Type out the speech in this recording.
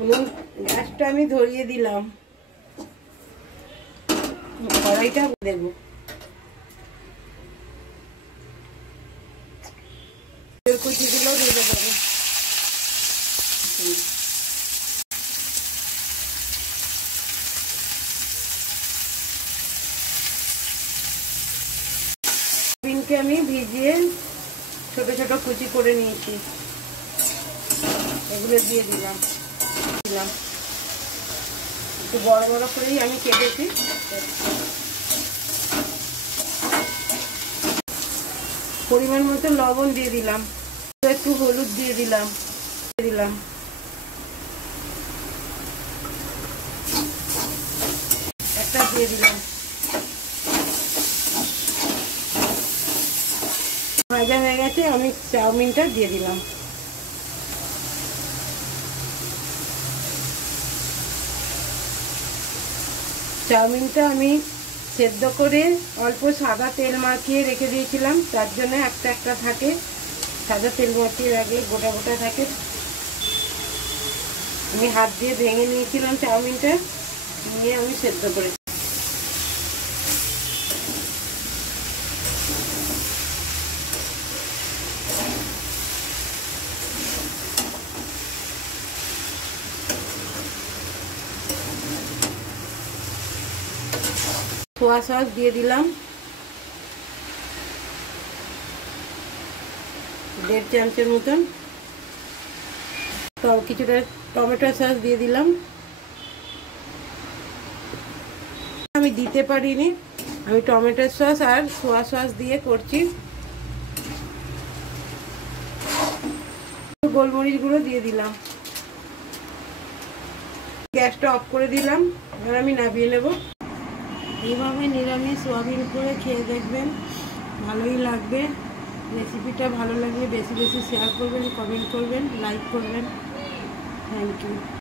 গ্যাসটা আমি ধরিয়ে দিলাম, কড়াইটা দেব। কুচিগুলো দিয়ে দেবো। সয়াবিনকে আমি ভিজিয়ে ছোট ছোট কুচি করে নিয়েছি, এগুলো দিয়ে দিলাম। একটু বড় বড় করেই আমি কেটেছি। পরিমাণ মতো লবণ দিয়ে দিলাম, একটু হলুদ দিয়ে দিলাম, একটা দিয়ে দিলাম। ভাজা হয়ে গেছে, আমি চাউমিনটা দিয়ে দিলাম। চাউমিনটা আমি সেদ্ধ করে অল্প সাদা তেল মাখিয়ে রেখে দিয়েছিলাম, তার জন্য একটা একটা থাকে, সাদা তেল মাখিয়ে রাখলে গোটা গোটা থাকে। আমি হাত দিয়ে ভেঙে নিয়েছিলাম চাউমিনটা, নিয়ে আমি সেদ্ধ করেছি। সোয়া সস দিয়ে দিলাম 1.5 চামচের মতন। তো কিছুটা টমেটো সস দিয়ে দিলাম। আমি দিতে পারিনি, আমি টমেটো সস আর সোয়া সস দিয়ে করছি। গোলমরিচ গুঁড়ো দিয়ে দিলাম। গ্যাসটা অফ করে দিলাম, এবার আমি নামিয়ে নেব। এইভাবে নিরামিষ সোয়াবিন করে খেয়ে দেখবেন, ভালোই লাগবে। রেসিপিটা ভালো লাগলে বেশি বেশি শেয়ার করবেন, কমেন্ট করবেন, লাইক করবেন। Thank you.